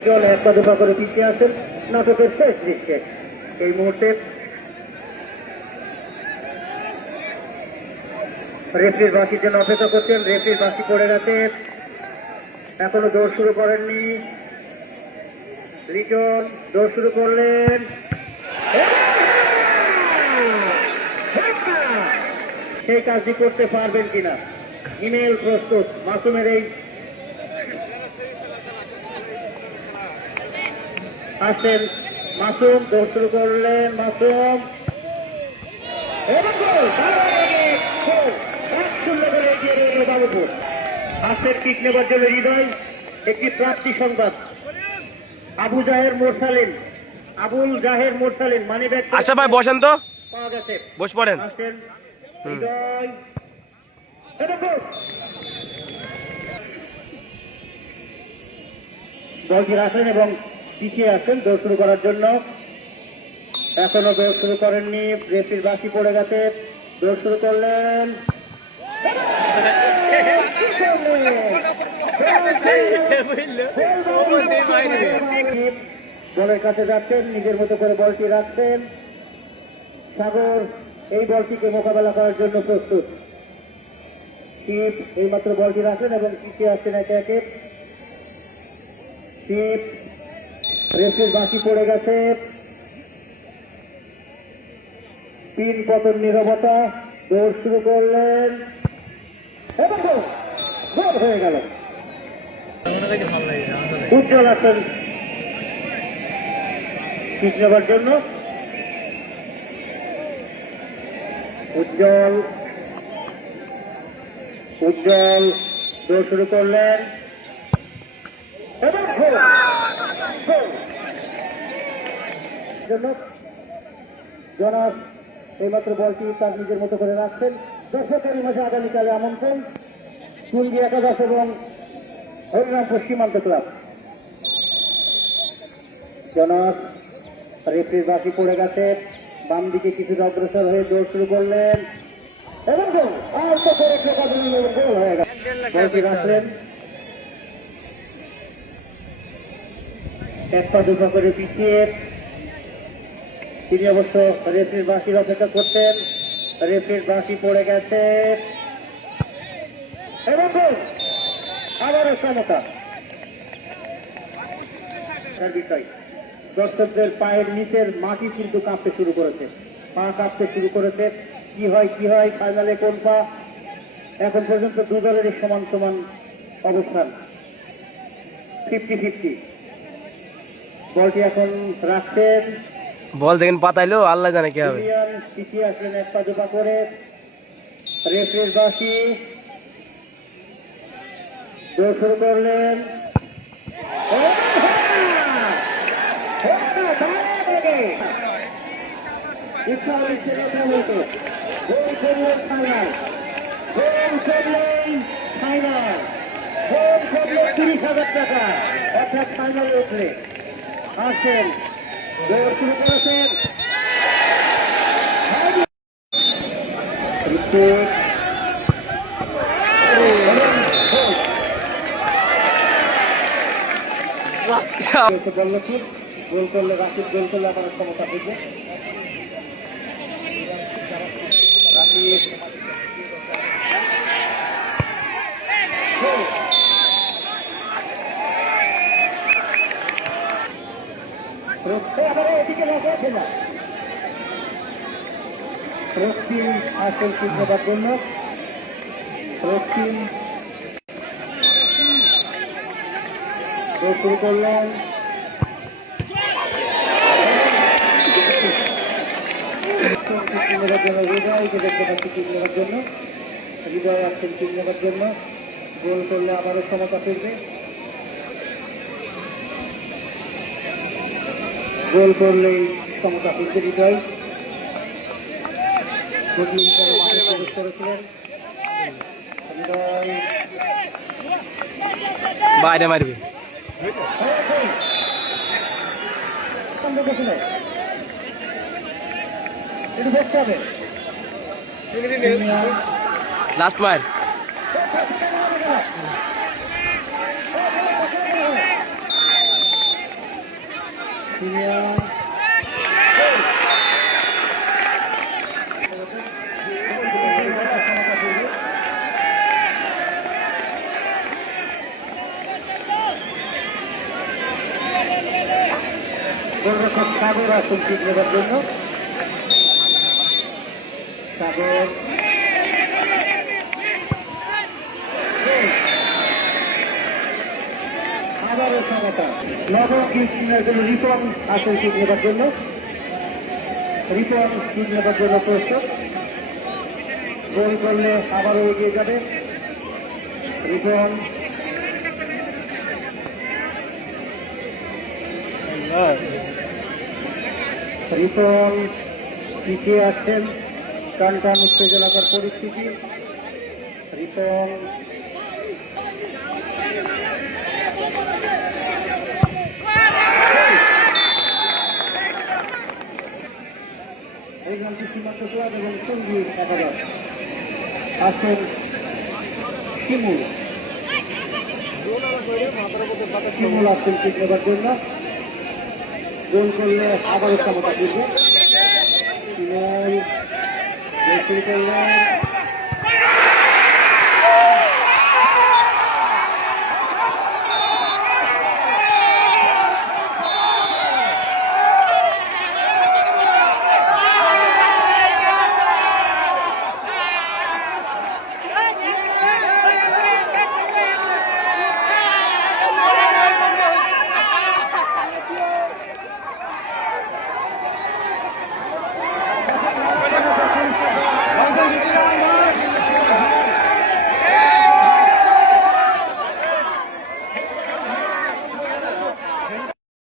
একটা দফা করে পিছিয়ে আছেন নাটকের শেষ দৃশ্যে এই মুহূর্তে রেফরির বাঁশির জন্য অপেক্ষা করছেন। রেফরির বাঁশি পড়ে গেছে, এখনো দৌড় শুরু করেননি। লিটন দৌড় শুরু করলেন, সেই কাজটি করতে পারবেন কিনা। ইমেল প্রস্তুত মাসুমের এই আসেন মাসুম, দৌড় শুরু করলেন মাসুম, হাসের পিক নেবার জন্য হৃদয়। একটি প্রাপ্তি সংবাদ, আবুল জাহের মোরসালিন মানি ব্যাগ। আচ্ছা ভাই বসেন তো, পাওয়া গেছে, বস পড়েন। আসেন হৃদয়, বলটি রাখেন এবং পিছিয়ে আসেন দৌড় শুরু করার জন্য। এখনো দৌড় শুরু করেননি, রেফরির বাঁশি পড়ে গেছে, দৌড় শুরু করলেন, বলের কাছে যাচ্ছেন, নিজের মতো করে বলটি রাখছেন। সাগর এই বলটিকে মোকাবেলা করার জন্য প্রস্তুত। শিব এইমাত্র বলটি রাখলেন এবং পিছিয়ে আসছেন একে একে। শিব, রেফরির বাঁশি পড়ে গেছে, 3 পতন নীরবতা, দৌড় শুরু করলেন এবং গোল হয়ে গেল। উজ্জ্বল আছেন পিচ নেবার জন্য, উজ্জ্বল দৌড় শুরু করলেন এবং জনাব এইমাত্র বলটি তার নিজের মতো করে রাখছেন। দর্শকের মাঝে আগামীকালে আমন্ত্রণ টুঙ্গি একাদশ এবং হরিরামপুর সীমান্ত ক্লাব। জনাব রেফরির বাঁশি পড়ে গেছে, বাম দিকে কিছুটা অগ্রসর হয়ে দৌড় শুরু করলেন এবং অল্প করে গোল হয়ে গেল। বলটি রাখলেন, এক পা দুপা করে পিছিয়ে। তিনি অবশ্য রেফরির বাঁশির অপেক্ষা করতেন। রেফরির বাঁশি পড়ে গেছে এবং আবারও সমতা। বিষয় দর্শকদের পায়ের নিচের মাটি কিন্তু কাঁপতে শুরু করেছে, পা কাঁপতে শুরু করেছে। কি হয় ফাইনালে কোন পা? এখন পর্যন্ত দু দলেরই সমান সমান অবস্থান, 50-50। বলটি এখন রাখছেন, বল দেখেন পাতাইলো, আল্লাহ জানে কি হবে। পিছিয়ে আসলেন এক পা দুপা করে। রেফরির বাঁশি, দৌড় শুরু করলেন, ফাইনাল 30,000 টাকা, অর্থাৎ ফাইনালে উঠলে আসেন। দৌড় শুরু করেছেন, গোল করলে রাশিদ, গোল করলে আমার ক্ষমতা থাকবে। রাশিদ এদিকে লাগাচ্ছে না, রক্তিম আসল শিক্ষার জন্য। রক্তিম শুরু করলেন, হৃদয়কে দেখতে পাচ্ছি কিক নেওয়ার জন্য। হৃদয় আসছেন কিক নেওয়ার জন্য। গোল করলে আবারও সমতা ফিরবে, গোল করলেই সমতা ফিরবে। হৃদয় প্রবেশ করেছিলেন, হৃদয় বাইরে মারবে। লাস্ট মার, সিনিয়র গোলরক্ষক সাগর আসুন ঠিক নেবার জন্য। সাগর আবারও সমতা নবম কিংসের জন্য রিপন আসুন ঠিক নেবার জন্য। রিপন ঠিক নেবার জন্য প্রস্তুত। গোল করলে আবারও এগিয়ে যাবে রিপন। রিপন পিছিয়ে আসছেন, টান টান উত্তেজনাকর পরিস্থিতি। রিপন এই গানটি সীমান্ত ক্লাব এবং সঙ্গীত একাদশ আসছেন শিমুল। শিমুল আসছেন ঠিক নেবার জন্য। গোল করলে আবারও সমতা ফিরবে। শিমুল গোল শুরু করলেন।